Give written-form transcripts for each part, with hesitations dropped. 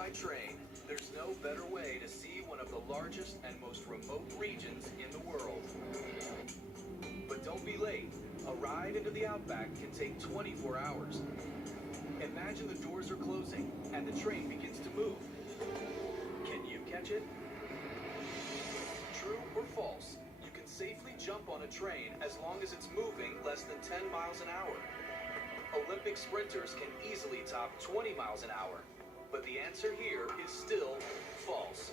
by train. There's no better way to see one of the largest and most remote regions in the world. But don't be late. A ride into the Outback can take 24 hours. Imagine the doors are closing and the train begins to move. Can you catch it? True or false? You can safely jump on a train as long as it's moving less than 10 miles an hour. Olympic sprinters can easily top 20 miles an hour. But the answer here is still false.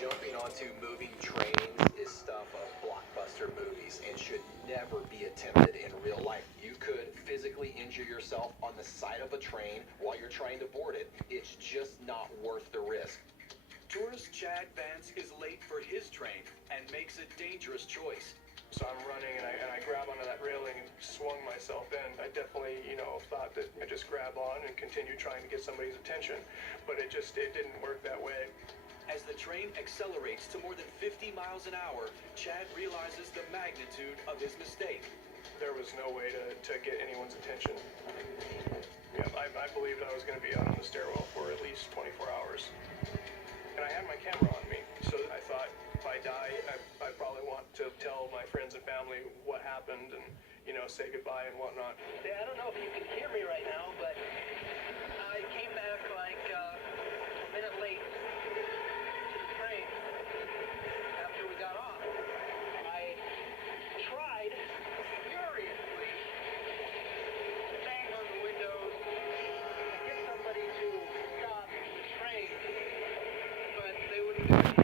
Jumping onto moving trains is stuff of blockbuster movies and should never be attempted in real life. You could physically injure yourself on the side of a train while you're trying to board it. It's just not worth the risk. Tourist Chad Vance is late for his train and makes a dangerous choice. So I'm running and I grab onto that railing and swung myself in. I definitely, thought that I just grab on and continue trying to get somebody's attention, but it didn't work that way. As the train accelerates to more than 50 miles an hour, Chad realizes the magnitude of his mistake. There was no way to get anyone's attention. Yeah, I believed I was going to be out on the stairwell for at least 24 hours. And I had my camera on me, so I thought if I die, I probably want to tell my friends and family what happened and, say goodbye and whatnot. I don't know if you can hear me right now, but I came back like a minute late to the train after we got off. I tried furiously to bang on the windows and get somebody to stop the train, but they wouldn't do it.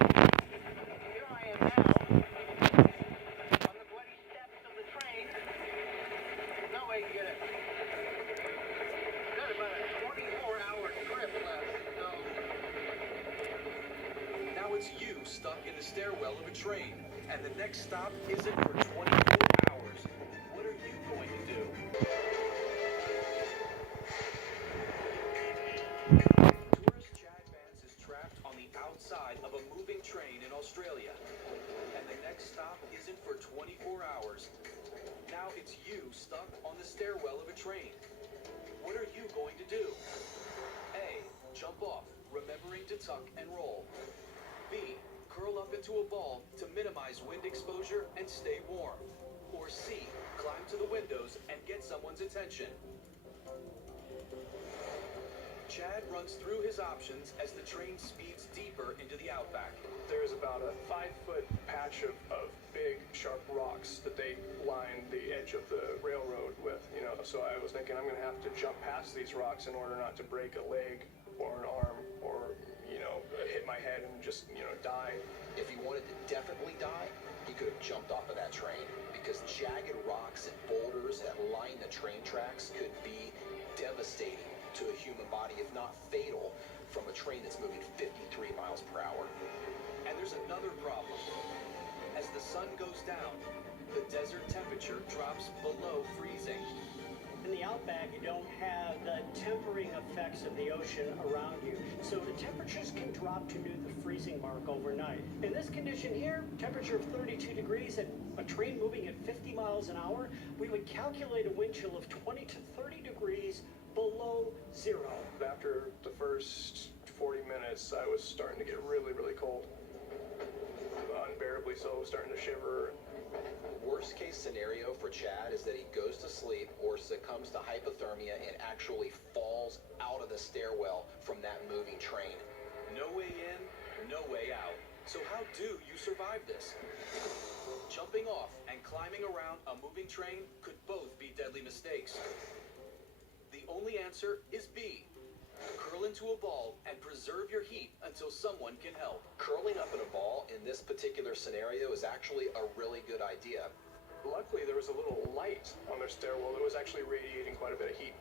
Here I am now on the bloody steps of the train. No way to get it. Got about a 24-hour trip left, so. Now it's you stuck in the stairwell of a train, and the next stop isn't for 24 hours. What are you going to do? Tourist Chad Vance is trapped on the outside of a moving train in Australia, and the next stop isn't for 24 hours. Now it's you stuck on the stairwell of a train. What are you going to do? A. Jump off, remembering to tuck and roll. B. Curl up into a ball to minimize wind exposure and stay warm. Or C. Climb to the windows and get someone's attention. Chad runs through his options as the train speeds deeper into the Outback. There's about a 5-foot patch of big, sharp rocks that they line the edge of the railroad with, So I was thinking I'm going to have to jump past these rocks in order not to break a leg or an arm or, hit my head and just, die. If he wanted to definitely die, he could have jumped off of that train because jagged rocks and boulders that line the train tracks could be devastating to a human body, if not fatal, from a train that's moving 53 miles per hour. And there's another problem. As the sun goes down, the desert temperature drops below freezing. In the Outback, you don't have the tempering effects of the ocean around you, so the temperatures can drop to near the freezing mark overnight. In this condition here, temperature of 32 degrees and a train moving at 50 miles an hour, we would calculate a wind chill of 20 to 30 degrees below zero. After the first 40 minutes, I was starting to get really, really cold. Unbearably so, starting to shiver. Worst case scenario for Chad is that he goes to sleep or succumbs to hypothermia and actually falls out of the stairwell from that moving train. No way in, no way out. So how do you survive this? Jumping off and climbing around a moving train could both be deadly mistakes. The only answer is B. Curl into a ball and preserve your heat until someone can help. Curling up in a ball in this particular scenario is actually a really good idea. Luckily, there was a little light on their stairwell that was actually radiating quite a bit of heat.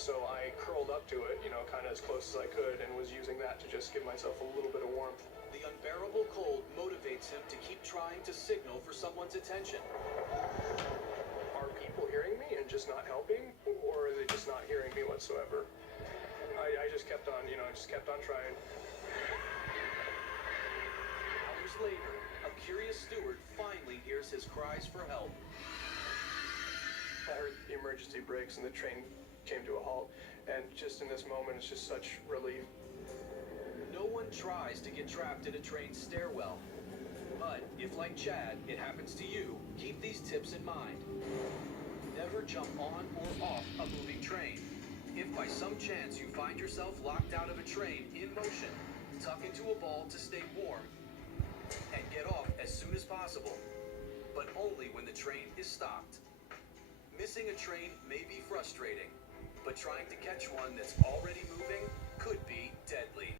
So I curled up to it, kind of as close as I could, and was using that to just give myself a little bit of warmth. The unbearable cold motivates him to keep trying to signal for someone's attention. Are people hearing me and just not helping, or are they just not hearing me whatsoever? I just kept on, trying. Hours later, a curious steward finally hears his cries for help. I heard the emergency brakes and the train came to a halt, and just in this moment, it's just such relief. no one tries to get trapped in a train stairwell. But if, like Chad, it happens to you, keep these tips in mind. Never jump on or off a moving train. If by some chance you find yourself locked out of a train in motion, tuck into a ball to stay warm and get off as soon as possible, but only when the train is stopped. Missing a train may be frustrating, but trying to catch one that's already moving could be deadly.